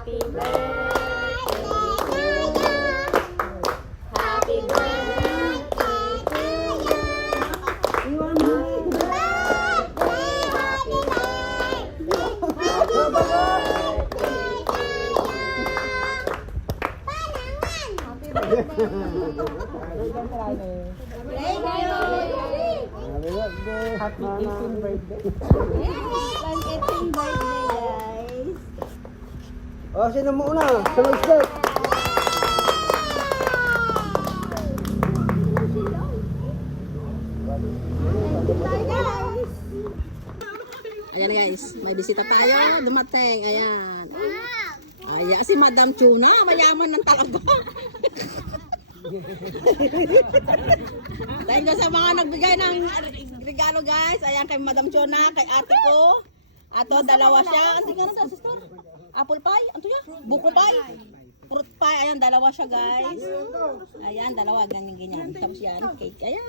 Happy birthday to you. Happy birthday to you. Happy 18th birthday. Ang 18th birthday, guys. Oh, sino mo una? Sabay-sabay. Ayan guys, may bisita tayo, dumating, ayan. Ayan, si Madam Tuna, mayaman ng talaga. Thank you sa mga nagbigay ng regalo guys. Ayan kay Madam Tuna, kay ate ko. Ato, dalawa siya. Anong nga na sister? Apple pie? Ano yan? Buko pie? Fruit pie. Ayan, dalawa siya guys. Ayan, dalawa. Ganyan-ganyan. Tapos yan, cake. Ayan.